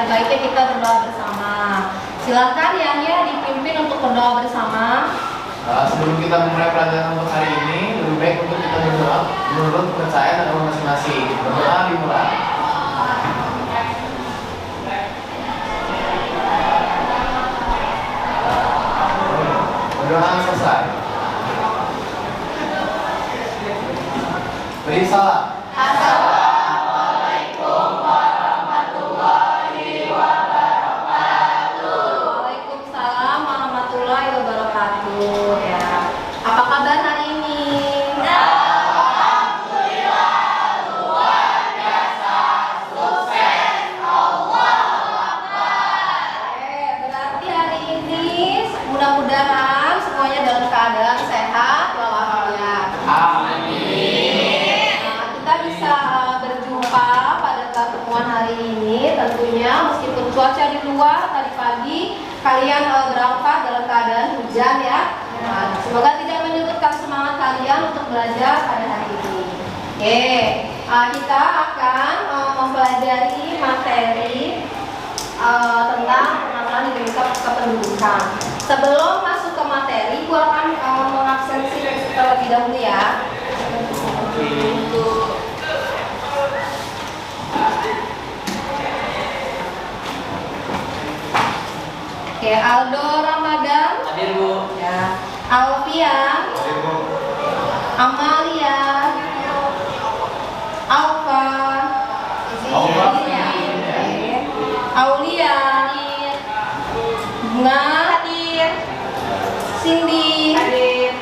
ada baiknya kita berdoa bersama. Silakan Yahya dipimpin untuk berdoa bersama. Sebelum kita memulai pelajaran untuk hari ini, lebih baik untuk kita berdoa menurut kepercayaan agama masing-masing. Berdoa dimulai. Berdoa selesai. Beri salam. Assalamualaikum warahmatullahi wabarakatuh. Waalaikumsalam warahmatullahi wabarakatuh. Ya. Apa kabar hari ini? Alhamdulillah, luar biasa, sukses, Allahu Akbar. Berarti hari ini mudah-mudahan semuanya dalam keadaan sehat walafiat. Amin. Kita bisa berjumpa pada pertemuan hari ini. Tentunya meskipun cuaca di luar tadi pagi kalian berangkat dalam keadaan hujan ya. Semoga tidak menyurutkan semangat kalian untuk belajar pada hari ini. Oke, kita akan mempelajari materi tentang pengenalan dinamika kependudukan. Sebelum masuk ke materi, Ibu akan mengabsensi terlebih dahulu ya. Oke, Aldo Ramadan. Hadir, Bu. Ya. Alfian. Hadir, Bu. Amalia. Alfa. Alfa. Aulia. Bunga. Hadir. Cindy. Hadir.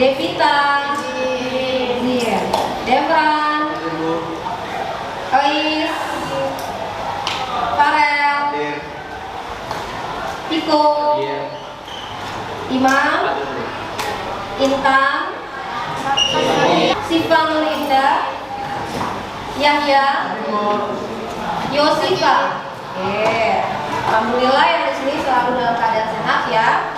Devita. Hadir. Devran. Hadir, Bu. Ais. Farel. Hadir. Piko. Hadir. Imam. Hadir, Bu. Intan. Siva Nurinda. Yahya. Yosifa. Oke. Alhamdulillah yang di sini selalu dalam keadaan sehat ya.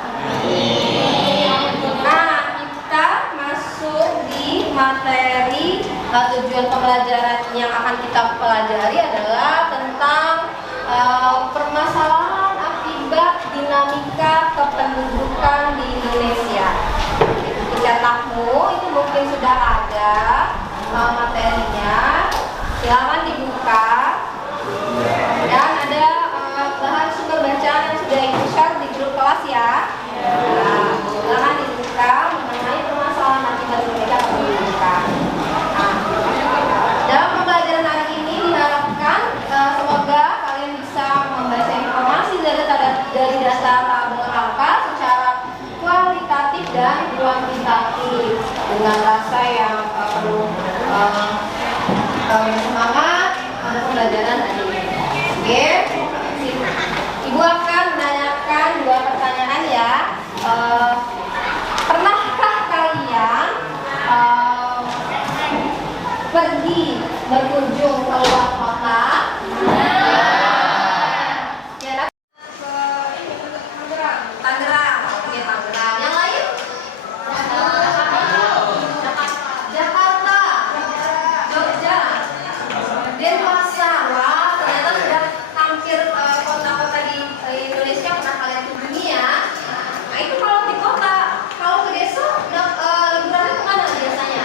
Nah, kita masuk di materi tujuan pembelajaran yang akan kita pelajari adalah tentang permasalahan akibat dinamika kependudukan di Indonesia. Di cetakmu itu mungkin sudah ada materinya. Silakan dibuka. Dan ada bahan sumber bacaan yang sudah Ibu share di grup kelas ya. Nah, silakan dibuka mengenai permasalahan akibat dinamika kependudukan. Nah, dalam pembelajaran hari ini diharapkan semoga kalian bisa membaca informasi dari data tabel angka secara kualitatif dan kuantitatif dengan rasa yang semangat pada pembelajaran hari ini. Oke, Ibu akan menanyakan dua pertanyaan ya. Pernahkah kalian pergi berkunjung ke luar kota? Ya, Tangerang. Oke, Tangerang. Yang lain? Jakarta, Jogja, Denpasar. Wah, ternyata sudah hampir kota-kota di Indonesia pernah kalian kunjungi ya. Nah, itu kalau di kota. Kalau ke desa, liburannya kemana biasanya?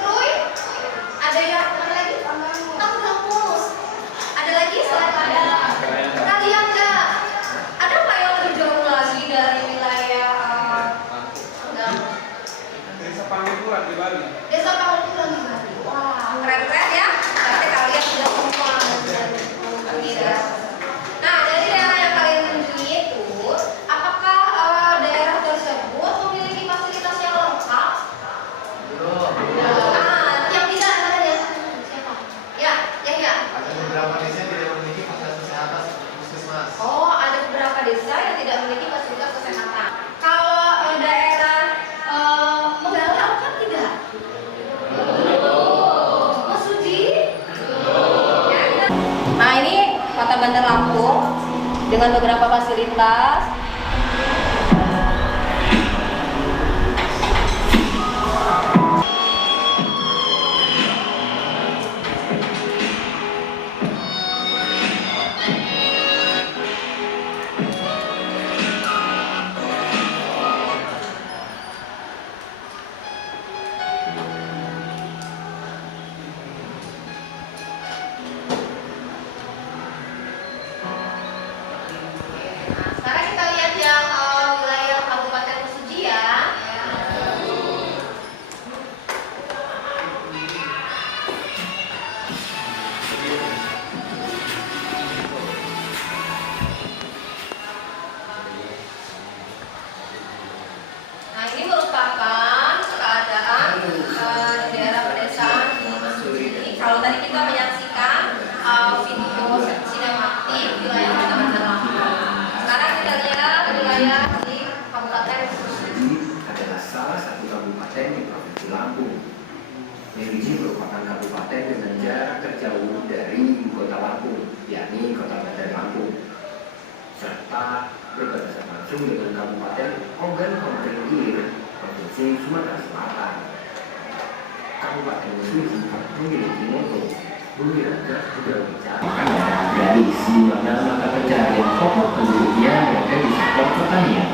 Krui? Ada yang mana lagi? Kampus. Ada lagi selain ada? Kalian nggak? Ada nggak yang lebih jauh lagi dari wilayah Desa Pangandaran di Bali. Desa Pangandaran di Bali? Wah, keren-keren ya. Berarti kalian sudah semua mengunjungi daerah. Nah, dari daerah yang kalian kunjungi itu, apakah daerah tersebut memiliki fasilitas yang lengkap? Yang tidak ada desa siapa? Ya. Ada beberapa desa yang tidak memiliki fasilitas kesehatan seperti puskesmas. Oh, ada beberapa desa yang tidak memiliki fasilitas kesehatan. Kalau daerah Menggala kan tidak? Mesuji? Ya, nah, ini Kota Bandar Lampung dengan beberapa fasilitas. jauh dari kota Lampung, yakni Kota Bandar Lampung, serta berbatasan langsung dengan Kabupaten Ogan Komering Ilir, Provinsi Sumatera Selatan. Kabupaten Mesuji memiliki moto Bumi Raga Budaya Bicara agraris, di mana mata pencaharian pokok penduduknya berada di sektor pertanian.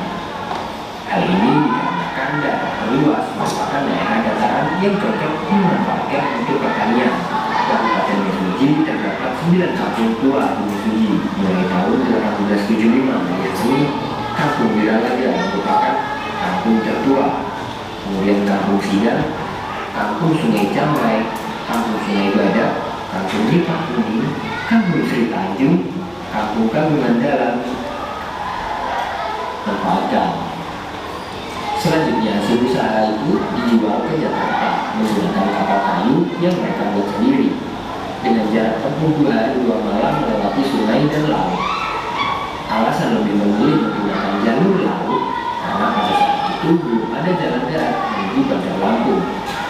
Hal ini dikarenakan daerah luas merupakan daerah dataran yang cocok dimanfaatkan untuk pertanian. Kabupaten Mesuji terdapat 9 kampung tua di Mesuji mulai tahun 1875, yakni Kampung Wiralaga merupakan kampung tertua, kemudian Kampung Sidang, Kampung Sungai Jambai, Kampung Sungai Badak, Kampung Lipak Kuning, Kampung Sri Tanjung, Kampung Kagungan Dalam, manfaatkan. Selanjutnya, hasil usaha itu dijual ke Jakarta menggunakan kapal kayu yang mereka buat sendiri dengan jarak tempuh 2 hari 2 malam melewati sungai dan laut. Alasan lebih memilih menggunakan jalur laut karena pada saat itu belum ada jalan darat menuju Bandar Lampung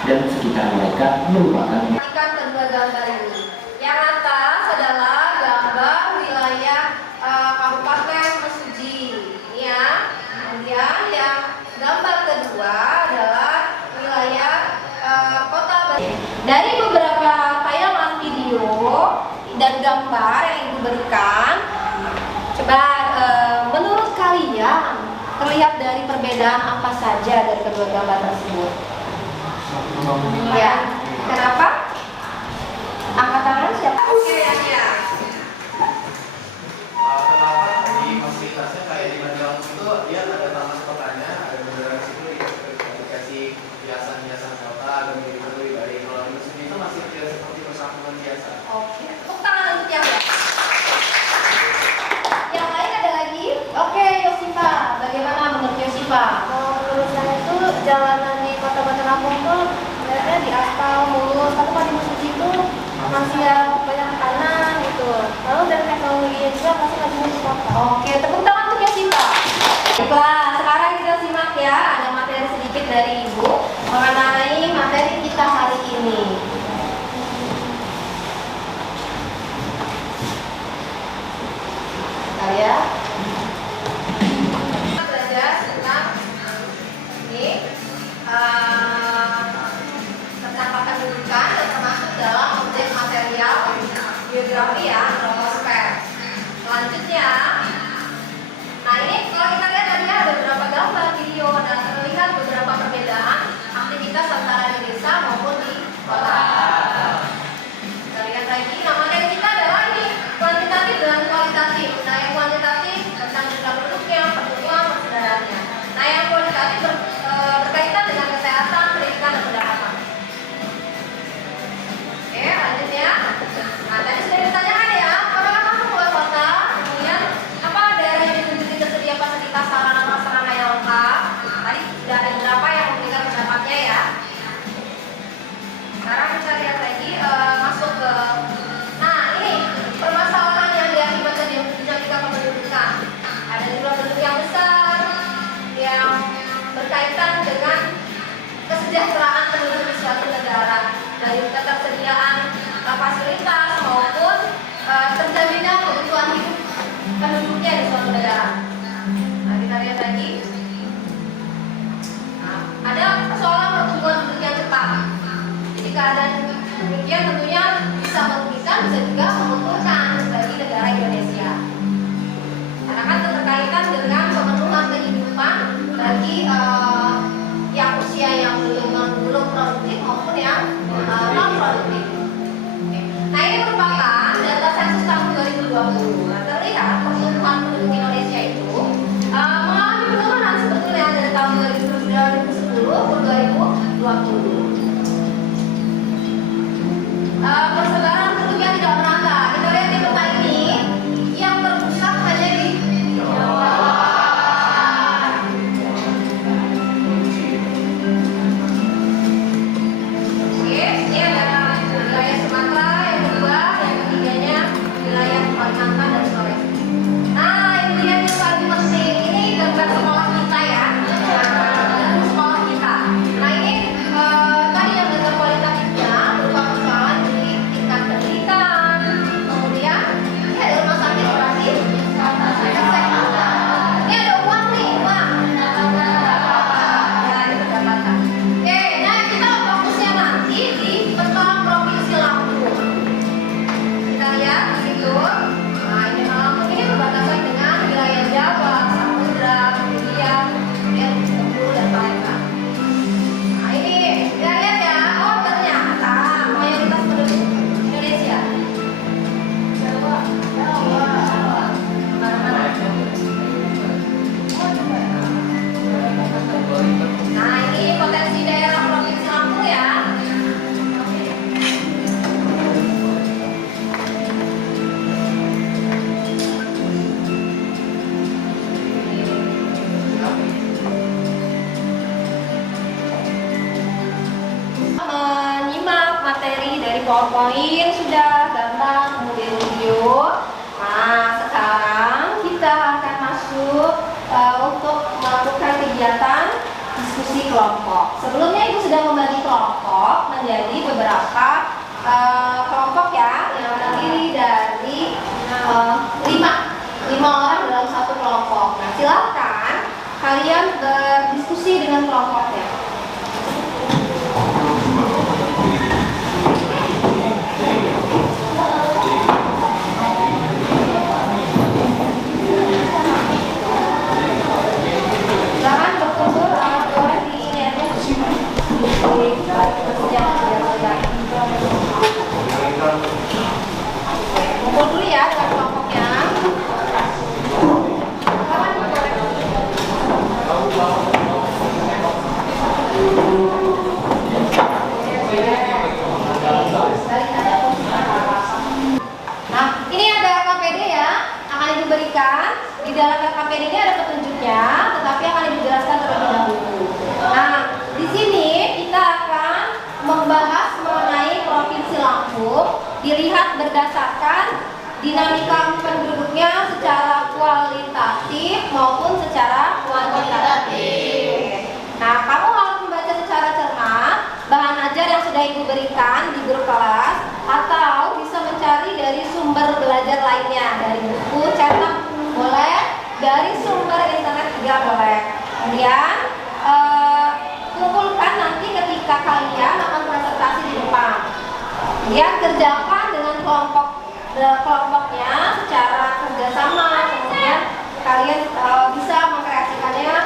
dan sekitar mereka merupakan. Perhatikan kedua gambar ini. Yang atas adalah gambar wilayah Kabupaten Mesuji, ya. Kemudian yang gambar kedua adalah wilayah Kota Bandar. Dari beberapa tayangan video dan gambar yang Ibu berikan, coba menurut kalian terlihat dari perbedaan apa saja dari kedua gambar tersebut? Ya, kenapa? Angkat tangan siapa? Oke, ya. Kenapa di fasilitasnya kayak di Bandar Lampung itu dia ada taman kotanya, ada beberapa situ dikasih hiasan-hiasan kota dan begitu dari kalau di sini itu masih kecil seperti perkampungan biasa. Oke, tepuk tangan untuk yang lain. Yang lain ada lagi? Oke, Yosifa, bagaimana menurut Yosifa? Kalau menurut saya itu jalanan di Kota Bandar Lampung tuh kayaknya di aspal mulus, tapi kalau di Mesuji itu masih banyak tanah gitu. Lalu dari teknologinya juga masih nggak di kota. Oke, tepuk tangan untuk Yosifa. Baiklah, sekarang kita simak ya, ada materi sedikit dari Ibu mengenai materi kita hari ini. Bentar ya. Kita belajar tentang ini tentang kependudukan dan termasuk dalam objek material biografi ya, troposfer. Selanjutnya, nah ini kalau kita lihat tadi ada beberapa gambar video dan terlihat beberapa perbedaan aktivitas antara di desa maupun di kota. Kita lihat lagi, nah materi kita adalah ini kuantitatif dan kualitatif. Nah yang kuantitatif tentang jumlah penduduknya, pertumbuhan, persaudaranya. Nah yang kualitatif berkaitan dengan kesehatan, pendidikan, dan pendapatan. Oke, lanjut ya. Nah tadi sudah ditanyakan ya, Borobudur. Nah, ini Malang ini berbatasan dengan wilayah Jawa, Samudra, kemudian Bengkulu dan Palembang. Nah, ini kita lihat ya. Oh, ternyata mayoritas penduduk Indonesia Jawa. Nah, ini potensi daerah Provinsi Lampung ya. Menyimak materi dari PowerPoint sudah gampang, kemudian video. Nah, sekarang kita akan masuk untuk melakukan kegiatan diskusi kelompok. Sebelumnya Ibu sudah membagi kelompok menjadi beberapa kelompok ya, yang terdiri dari 5 orang dalam satu kelompok. Nah, silakan kalian berdiskusi dengan kelompoknya. Silakan berkumpul boleh di ini aja. Kumpul dulu ya dengan kelompoknya. Nah, ini ada KPD ya, akan Ibu berikan. Di dalam KPD ini ada petunjuknya, tetapi akan Ibu jelaskan terlebih dahulu. Nah, di sini kita akan membahas mengenai Provinsi Lampung, dilihat berdasarkan dinamika penduduknya secara kualitatif maupun secara kuantitatif. Nah, kamu harus membaca secara cermat bahan ajar yang sudah Ibu berikan di grup kelas, atau bisa mencari dari sumber belajar lainnya, dari buku cetak boleh, dari sumber internet juga boleh. Kemudian kumpulkan nanti ketika kalian akan presentasi di depan. Kemudian kerjakan dengan kelompoknya secara kerjasama. Kemudian kalian bisa mengkreasikannya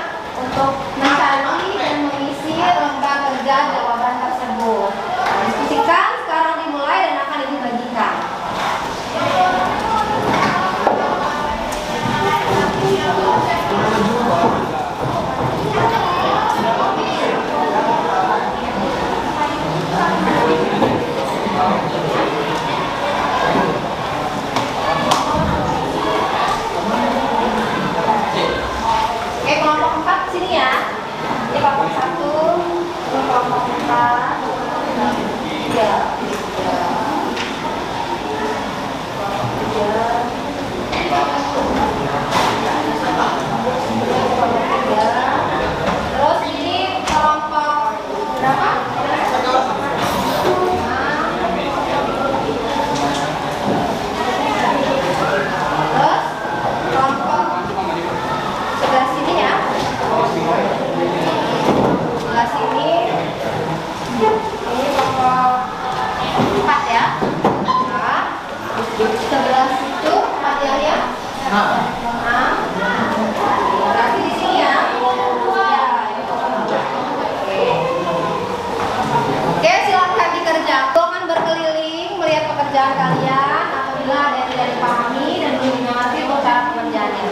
untuk mencari dan mengisi lembar kerja jawaban tersebut. Nah, diskusikan sekarang dimulai dan akan Ibu bagikan. Oke, kelompok 4 sini ya. Ini kelompok 1, ini kelompok 4, 3, 3. Terus ini kelompok berapa? Terus kelompok sebelah sini ya. Sebelah sini. Ini kelompok 4 ya. Nah, sebelah situ materialnya. Nah, berarti di sini ya. Ya, ini kelompok 4. Oke, silakan dikerjakan. Akan berkeliling melihat pekerjaan kalian. Apabila ada yang tidak dipahami dan belum mengerti untuk cara pengerjaannya.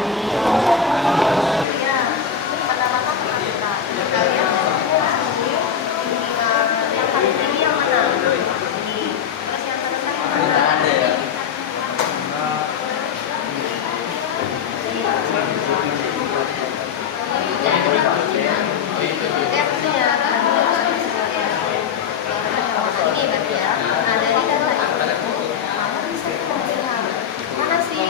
Mana sih?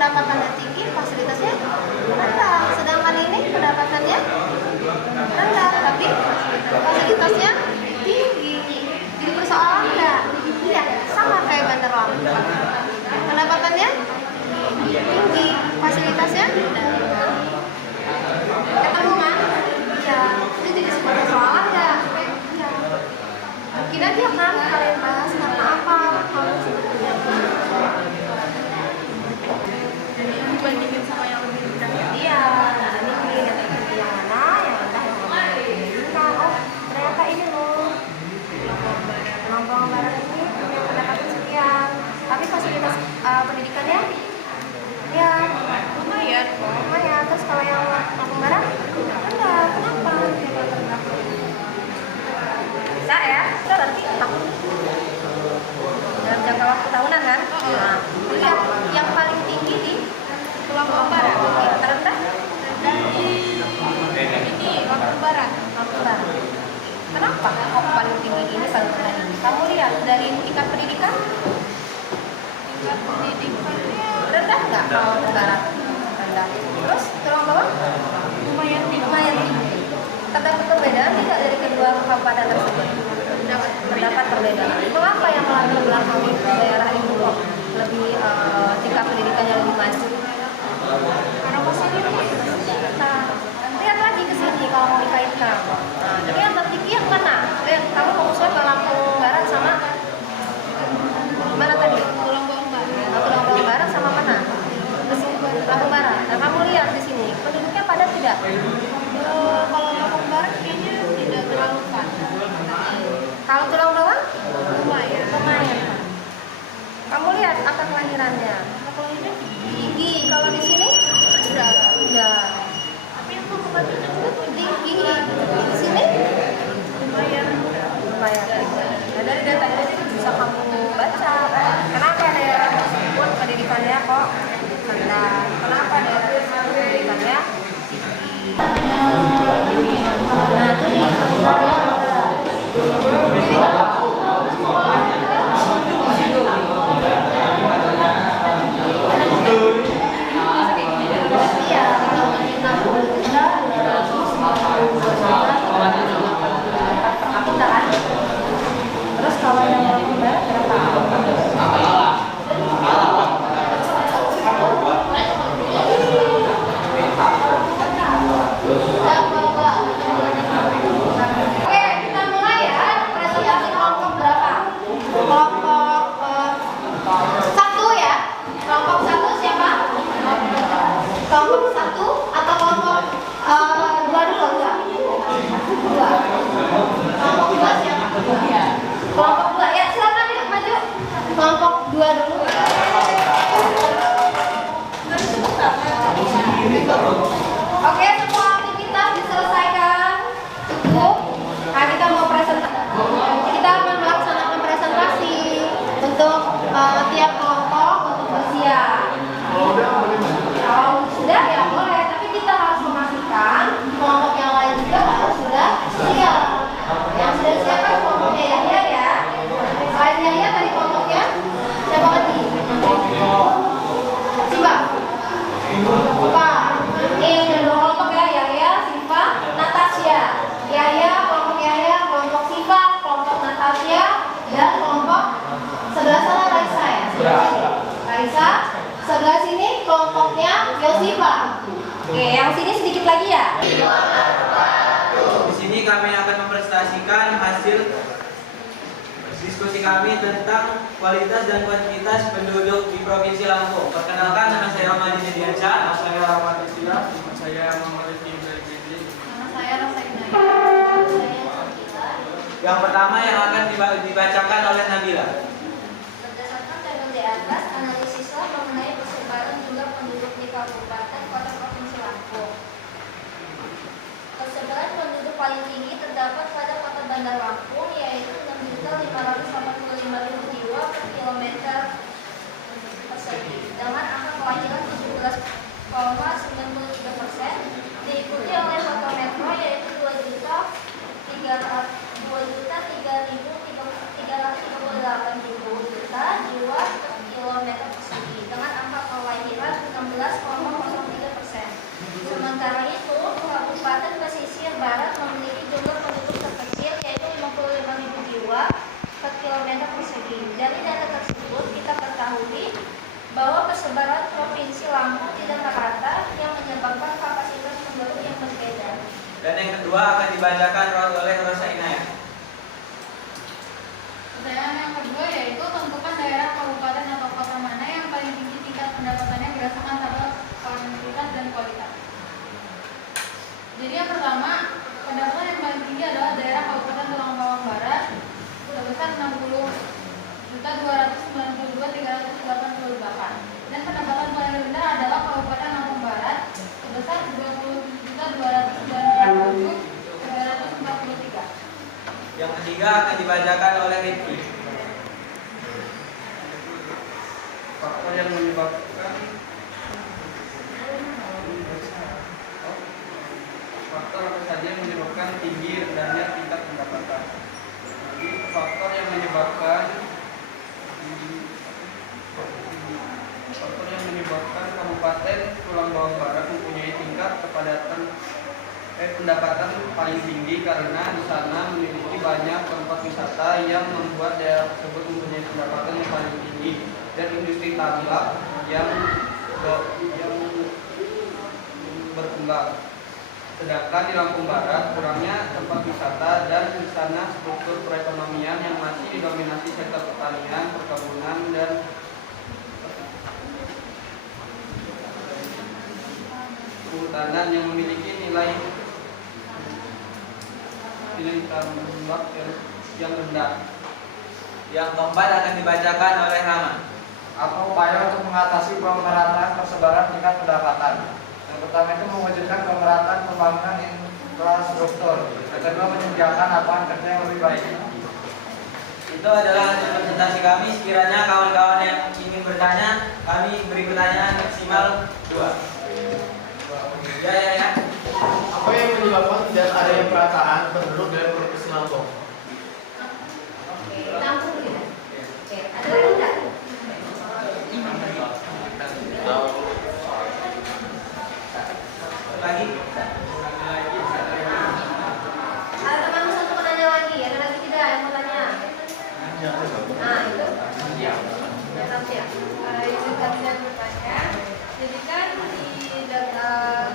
pendapatannya tinggi, fasilitasnya rendah. Sedangkan ini pendapatannya rendah, tapi fasilitasnya tinggi. Jadi persoalan enggak? Iya, sama kayak Bandar Lampung. Pendapatannya tinggi, fasilitasnya ketemu kan? Iya, itu jadi sebuah persoalan enggak? Iya. Mungkin aja kan kalian bahas karena apa? Kalau dibandingin sama yang lebih rendah. Iya, ini pilih yang mana, yang rendah, yang mana. Oh, ternyata ini loh. Lampung Barat ini punya pendapatan sekian, tapi fasilitas pendidikannya ya lumayan. Terus kalau yang Lampung Barat enggak, kenapa? Bisa ya, kita nanti tahun dalam jangka waktu tahunan kan? Nah, lihat yang paling tinggi di Lampung Barat, yang terendah ini Lampung Barat. Kenapa kok paling tinggi ini paling rendah ini? Kamu lihat dari tingkat pendidikan? Tingkat pendidikannya rendah nggak kalau negara rendah? Terus tulang bawah? Lumayan tinggi. Terdapat perbedaan tidak dari kedua kabupaten tersebut? Terdapat perbedaan. Mengapa yang melatar belakangi daerah itu kok lebih tingkat pendidikannya lebih maju? Karena fasilitas. Lihat lagi ke sini kalau mau dikaitkan. Nah, ini yang tertinggi yang mana? Kamu mau usul ke Lampung Barat sama mana tadi? Tulang Bawang Barat sama mana? Lampung Barat. Nah, kamu lihat di sini penduduknya padat tidak? Kalau Lampung Barat kayaknya tidak terlalu padat. Kalau Tulang Bawang? Lumayan. Kamu lihat angka kelahirannya. Tinggi. Kalau di sini? Udah. Tapi yang pembantunya juga tinggi. Di sini? Lumayan. Nah, dari data itu bisa kamu baca. Kenapa daerah tersebut pendidikannya kok rendah? Kenapa daerah tersebut pendidikannya tinggi? Nah, itu terus kalau yang Lampung Barat berapa? Oke, kita mulai ya. Presentasi kelompok berapa? Kelompok 1 ya. Kelompok 1 siapa? Kelompok 1 atau kelompok 2 dulu enggak? 2. Kelompok 2 siapa? Kelompok 2 ya, silakan yuk maju. Kelompok 2 dulu. Oke, semua aktivitas diselesaikan. Cukup. Nah, kita mau presentasi. Kita akan melaksanakan presentasi untuk tiap kelompok untuk bersiap. Kalau sudah ya boleh, tapi kita harus memastikan kelompok yang lain juga harus sudah siap. Yang sudah siap kan kelompoknya Yahya ya. Selain Yahya tadi kelompoknya siapa lagi? Siva. Ini ada 2 kelompok ya, Yahya, Siva, Natasha. Yahya, kelompok Siva, kelompok Natasha, dan kelompok sebelah sana Raisa ya. Raisa. Sebelah sini kelompoknya Yosifa. Oke, yang sini sedikit lagi ya. Di sini kami akan mempresentasikan hasil diskusi kami tentang kualitas dan kuantitas penduduk di Provinsi Lampung. Perkenalkan, nama saya Ahmad Didiansyah. Nama saya Ahmad Istilah. Nama saya Muhammad Ibrahim. Nama saya Rosaina. Yang pertama yang akan dibacakan oleh Nabila. Berdasarkan tabel di atas, analisislah mengenai persebaran jumlah penduduk di kabupaten kota provinsi Lampung. Persebaran penduduk paling tinggi terdapat pada kota Bandar Lampung, yaitu 6.585.000 jiwa per kilometer persegi, dengan angka kelahiran 17,93%, diikuti oleh kota metro yaitu 2.338.000 jiwa per kilometer persegi, dengan angka kelahiran dibacakan oleh Rosa Inayah. Pertanyaan yang kedua yaitu tentukan daerah, kabupaten atau kota mana yang paling tinggi tingkat pendapatannya berdasarkan tabel kuantitas dan kualitas. Jadi yang pertama, pendapatan yang paling tinggi adalah daerah Kabupaten Tulang Bawang Barat sebesar 60.292.388 dan pendapatan paling rendah adalah Kabupaten Lampung Barat sebesar 20.297.343. Yang ketiga akan dibacakan oleh Rifki. Faktor yang menyebabkan faktor apa saja yang menyebabkan tinggi rendahnya tingkat pendapatan. Jadi faktor yang menyebabkan Kabupaten Tulang Bawang Barat mempunyai tingkat pendapatan paling tinggi karena di sana memiliki banyak tempat wisata yang membuat daerah tersebut mempunyai pendapatan yang paling tinggi dan industri tambak yang berkembang. Sedangkan di Lampung Barat kurangnya tempat wisata dan di sana struktur perekonomian yang masih didominasi sektor pertanian, perkebunan dan kehutanan yang memiliki nilai tambak yang rendah. Yang keempat akan dibacakan oleh Rama. Apa upaya untuk mengatasi pemerataan persebaran tingkat pendapatan? Yang pertama itu mewujudkan pemerataan pembangunan infrastruktur. Yang kedua menyediakan lapangan kerja yang lebih baik. Itu adalah hasil presentasi kami. Sekiranya kawan-kawan yang ingin bertanya, kami beri pertanyaan maksimal 2. Ya. Apa yang menyebabkan tidak adanya perataan penduduk dari Provinsi Lampung? Oke, langsung gitu. Oke, ada lagi enggak? Lagi. Ada teman satu penanya lagi, ada lagi tidak yang mau tanya? Nah, itu. Ya, Tasya. Izin kami bertanya. Jadi kan di data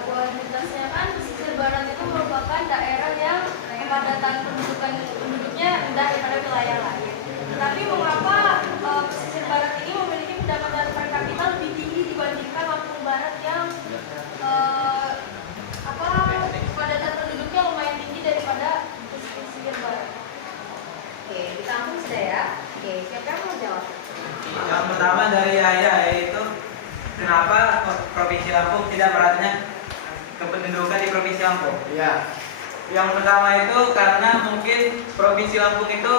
kualitasnya kan pesisir barat itu merupakan daerah yang kepadatan penduduknya rendah daripada wilayah lain. Tapi mengapa pesisir barat ini memiliki pendapatan per kapita lebih tinggi dibandingkan Lampung Barat yang kepadatan penduduknya lumayan tinggi daripada pesisir barat? Oke, ditampung sudah ya. Oke, siapa yang mau jawab? Yang pertama dari Ayah, yaitu kenapa Provinsi Lampung tidak meratanya kependudukan di Provinsi Lampung. Iya. Yang pertama itu karena mungkin Provinsi Lampung itu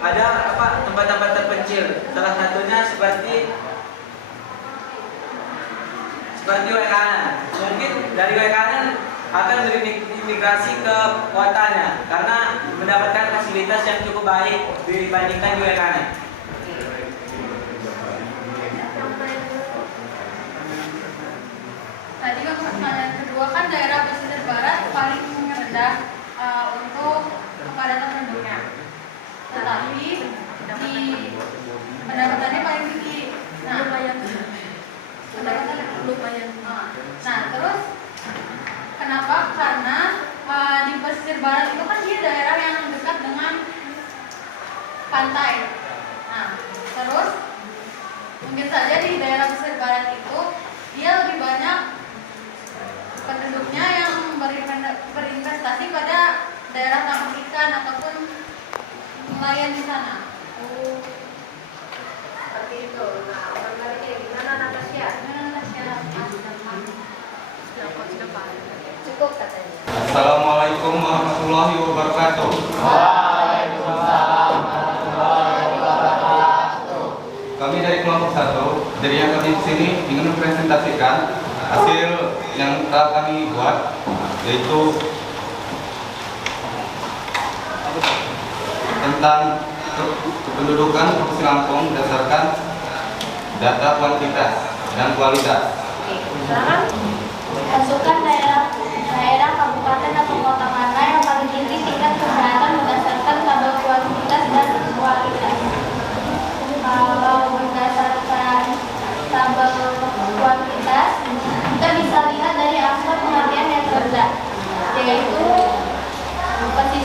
ada tempat-tempat terpencil. Salah satunya seperti Wekanan. Mungkin dari Wekanan akan berimigrasi ke kotanya karena mendapatkan fasilitas yang cukup baik dibandingkan di Wekanan. Tadi untuk pertanyaan kedua kan daerah pesisir barat paling rendah untuk kepadatan penduduknya. Tetapi di pendapatannya paling tinggi. Nah, pendapatannya lumayan. Nah, terus kenapa? Karena di pesisir barat itu kan dia daerah yang dekat dengan pantai. Nah, terus mungkin saja di daerah pesisir barat itu dia lebih banyak penduduknya yang berinvestasi pada daerah tambak ikan ataupun nelayan di sana. Seperti itu. Nah, orang lainnya gimana Natasya? Cukup katanya. Assalamualaikum warahmatullahi wabarakatuh. Waalaikumsalam warahmatullahi wabarakatuh. Kami dari kelompok 1, jadi yang kami di sini ingin mempresentasikan hasil yang telah kami buat, yaitu tentang kependudukan Provinsi Lampung berdasarkan data kuantitas dan kualitas. Oke, silakan. Masukkan daerah kabupaten atau kota mana yang paling tinggi tingkat kesehatan berdasarkan tabel kuantitas dan kualitas. Kalau berdasarkan tabel kuantitas, kita bisa lihat dari angka kematian yang rendah, yaitu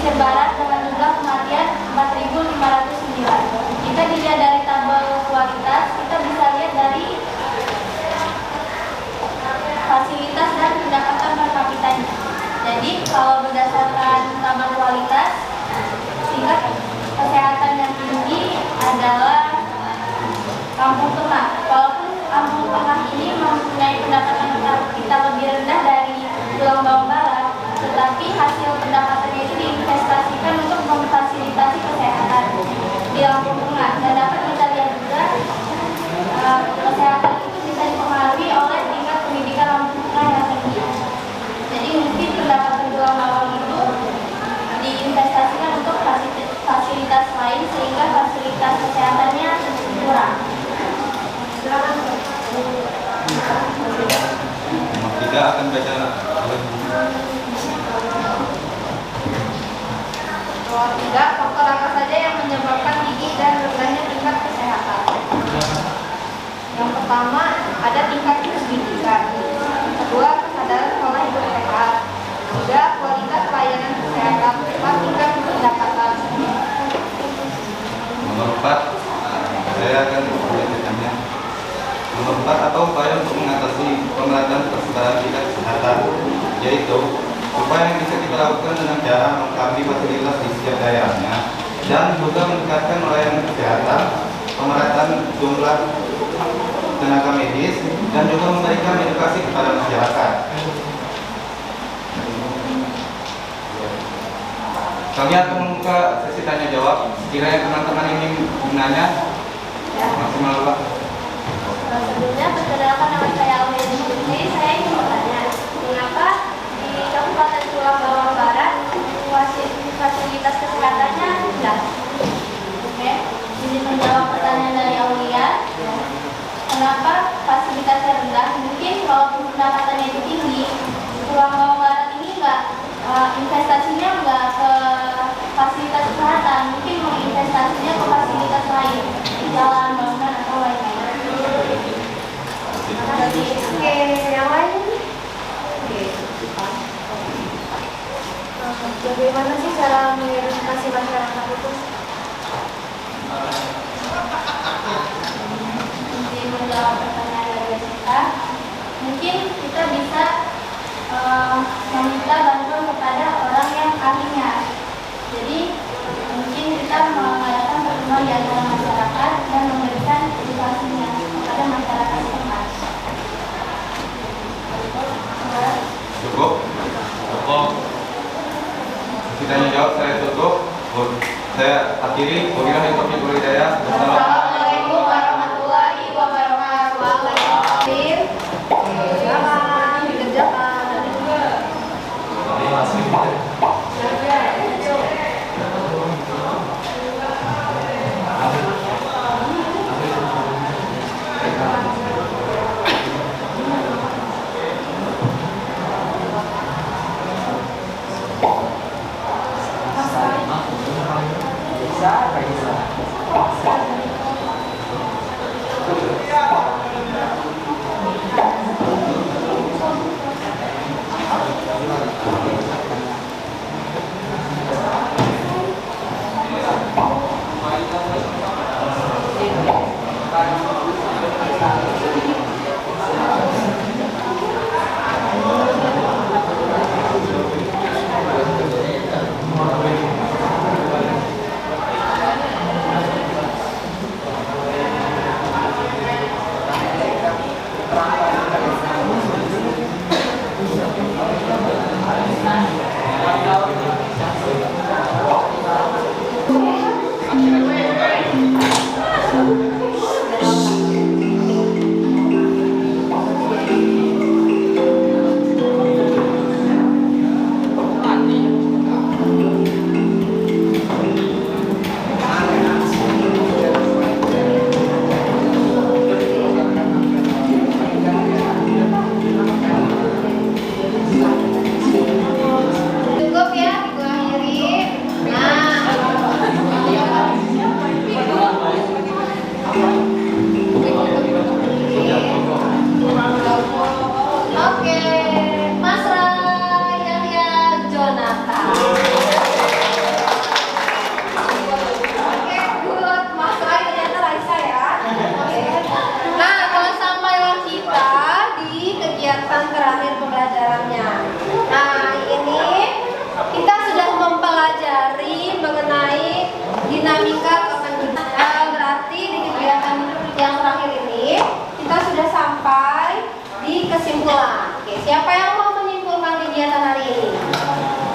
pesisir barat dengan jumlah kematian 4.509. Jika dilihat dari tabel kualitas, kita bisa lihat dari fasilitas dan pendapatan per kapitanya. Jadi kalau berdasarkan tabel kualitas, tingkat kesehatan yang tinggi adalah Kampung Tengah. Walaupun Kampung Tengah ini mempunyai pendapatan per kapita lebih rendah dari Tulang Bawang Barat, tetapi hasil pendapatannya itu diinvestasikan untuk memfasilitasi kesehatan di Lampung Tengah. Dan dapat kita lihat juga kesehatan itu bisa dipengaruhi oleh tingkat pendidikan Lampung Tengah yang tinggi. Jadi mungkin pendapatan Tulang Bawang itu diinvestasikan untuk fasilitas lain sehingga fasilitas kesehatannya kurang. Tidak akan baca. Kalau tidak, faktor apa saja yang menyebabkan tinggi dan rendahnya tingkat kesehatan? Yang pertama, ada tingkat pendidikan. Kedua, kesadaran pola hidup sehat. Tiga, kualitas pelayanan kesehatan. Empat, tingkat pendapatan. Nomor 4, saya akan menjelaskannya. Nomor 4, atau upaya untuk mengatasi pemerataan persebaran tingkat kesehatan, yaitu upaya yang bisa kita lakukan dengan cara melengkapi fasilitas di setiap daerahnya dan juga meningkatkan layanan kesehatan, pemerataan jumlah tenaga medis, dan juga memberikan edukasi kepada masyarakat. Kami akan membuka sesi tanya jawab. Sekiranya teman-teman ingin menanya, maksimal Pak. Sebelumnya, perkenalkan nama saya Alvin. Jadi saya ingin bertanya, mengapa di Kabupaten Tulang Bawang Barat fasilitas kesehatannya rendah? Oke, ini menjawab pertanyaan dari Aulia. Kenapa fasilitasnya rendah? Mungkin walaupun pendapatannya itu tinggi, Tulang Bawang Barat ini investasinya nggak ke fasilitas kesehatan, mungkin menginvestasinya ke fasilitas lain, jalan, bangunan atau lain-lain. Oke, yang lain? Bagaimana sih cara mengedukasi masyarakat itu? Untuk menjawab pertanyaan dari Jessica, mungkin kita bisa meminta bantuan kepada orang yang ahlinya. Jadi mungkin kita mengadakan pertemuan di antara masyarakat dan memberikan edukasinya kepada masyarakat setempat. Cukup? Cukup. Tanya jawab saya tutup. Saya akhiri. Wabillahi taufiq wal hidayah. Assalamualaikum warahmatullahi wabarakatuh. Selamat dikerjakan. Bisa, pembelajarannya. Nah, ini kita sudah mempelajari mengenai dinamika kependudukan. Berarti di kegiatan yang terakhir ini kita sudah sampai di kesimpulan. Oke, siapa yang mau menyimpulkan kegiatan hari ini?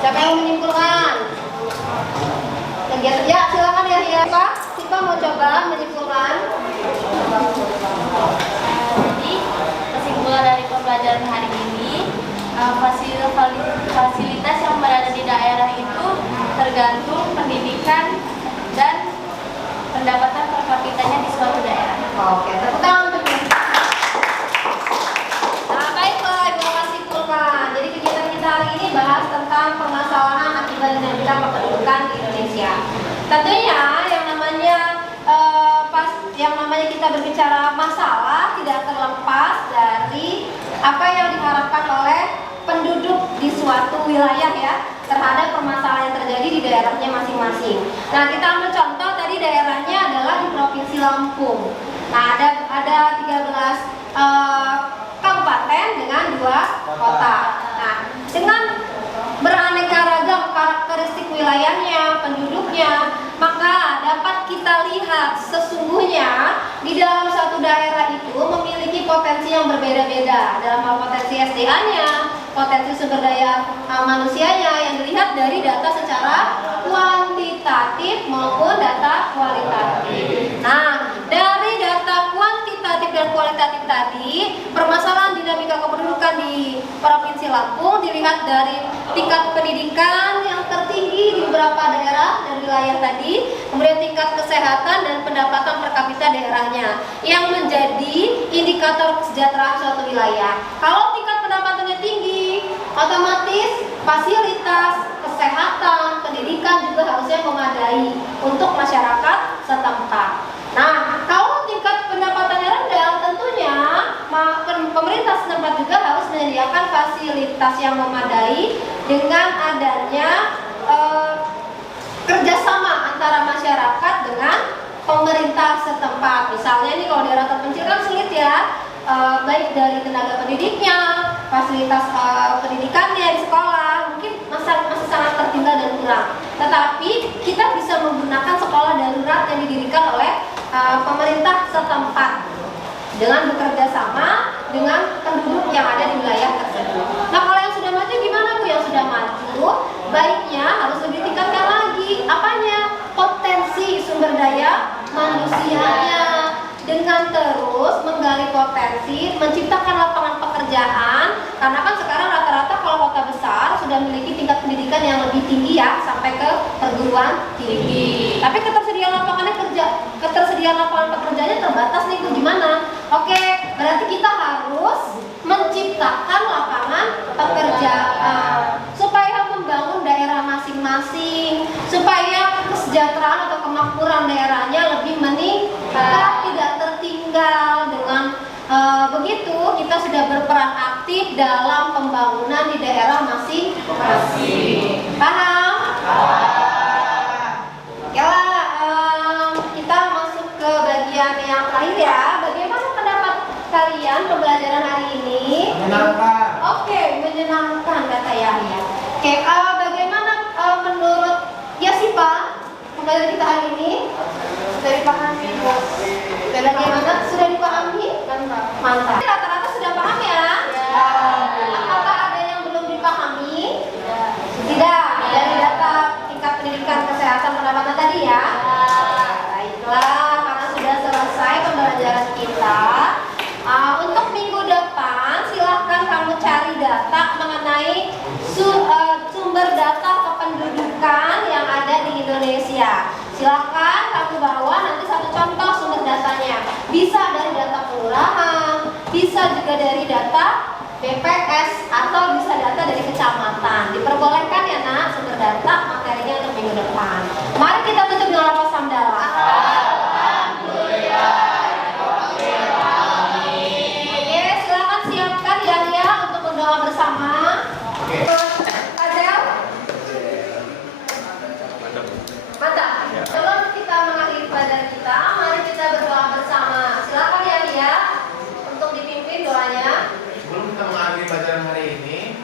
Siapa yang menyimpulkan? Kegiatan, ya silakan ya Pak. Siapa mau coba menyimpulkan? Jadi kesimpulan dari pembelajaran hari ini, fasilitas yang berada di daerah itu tergantung pendidikan dan pendapatan per kapitanya di suatu daerah. Oke, tepuk tangan untuk ini. Nah, baiklah Ibu simpulkan. Jadi kegiatan kita hari ini bahas tentang permasalahan akibat dinamika kependudukan di Indonesia. Tentunya yang namanya kita berbicara masalah tidak terlepas dari apa yang diharapkan oleh penduduk di suatu wilayah ya terhadap permasalahan yang terjadi di daerahnya masing-masing. Nah, kita ambil contoh tadi daerahnya adalah di Provinsi Lampung. Nah, ada 13 kabupaten dengan 2 kota. Nah, dengan beraneka ragam karakteristik wilayahnya, penduduknya, maka dapat kita lihat sesungguhnya di dalam satu daerah itu memiliki potensi yang berbeda-beda dalam hal potensi SDA-nya, potensi sumber daya manusianya yang dilihat dari data secara kuantitatif maupun data kualitatif. Nah, dari data kuantitatif dan kualitatif tadi, permasalahan dinamika kependudukan di Provinsi Lampung dilihat dari tingkat pendidikan yang tertinggi di beberapa daerah dan wilayah tadi, kemudian tingkat kesehatan dan pendapatan per kapita daerahnya yang menjadi indikator kesejahteraan suatu wilayah. Kalau tingkat pendapatannya tinggi, otomatis fasilitas kesehatan, pendidikan juga harusnya memadai untuk masyarakat setempat. Nah, kalau tingkat pendapatannya rendah, tentunya pemerintah setempat juga harus menyediakan fasilitas yang memadai dengan adanya kerjasama antara masyarakat dengan pemerintah setempat. Misalnya nih kalau daerah terpencil kan sulit ya, baik dari tenaga pendidiknya, fasilitas pendidikannya di sekolah mungkin masih sangat tertinggal dan kurang. Tetapi kita bisa menggunakan sekolah darurat yang didirikan oleh pemerintah setempat dengan bekerja sama dengan penduduk yang ada di wilayah tersebut. Nah, kalau yang sudah maju gimana Bu? Yang sudah maju baiknya harus lebih tingkatkan lagi apanya? Potensi sumber daya manusianya dengan terus menggali potensi, menciptakan lapangan pekerjaan, karena kan sekarang rata-rata kalau kota besar sudah memiliki tingkat pendidikan yang lebih tinggi ya, sampai ke perguruan tinggi. Tapi ketersediaan lapangan pekerjaannya terbatas nih, Bu, gimana? Oke, berarti kita harus menciptakan lapangan pekerjaan supaya membangun daerah masing-masing, supaya kesejahteraan atau kemakmuran daerahnya lebih meningkat, tidak tertinggal. Dengan begitu kita sudah berperan aktif dalam pembangunan di daerah masing-masing. Paham? Ya, kita masuk ke bagian yang terakhir ya. Bagaimana pendapat kalian pembelajaran hari ini? Menyenangkan. Oke, menyenangkan kata Yahya. Oke, bagaimana menurut Yasipa pembelajaran kita hari ini? Sudah dipahami? Bagaimana? Sudah dipahami? Mantap. Rata-rata sudah paham ya? Apakah ada yang belum dipahami? Tidak. Dari data tingkat pendidikan, kesehatan, pendapatan tadi ya? Baiklah, karena sudah selesai pembelajaran kita. Untuk minggu depan silahkan kamu cari data mengenai sumber data kependudukan yang ada di Indonesia. Silahkan kamu bawa nanti satu contoh sumber datanya. Bisa dari data kelurahan, bisa juga dari data BPS, atau bisa data dari kecamatan. Diperbolehkan ya nak sumber data materinya untuk minggu depan. Mari kita tutup dengan lafaz hamdalah. Doa bersama. Adel, mantap. Sebelum kita mengakhiri pelajaran kita, mari kita berdoa bersama. Silakan ya Lia untuk dipimpin doanya. Sebelum kita mengakhiri pelajaran hari ini,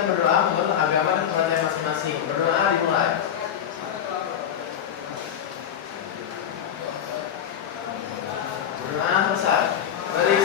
kita berdoa menurut agama dan kepercayaan masing-masing. Berdoa dimulai. Berdoa selesai. Beri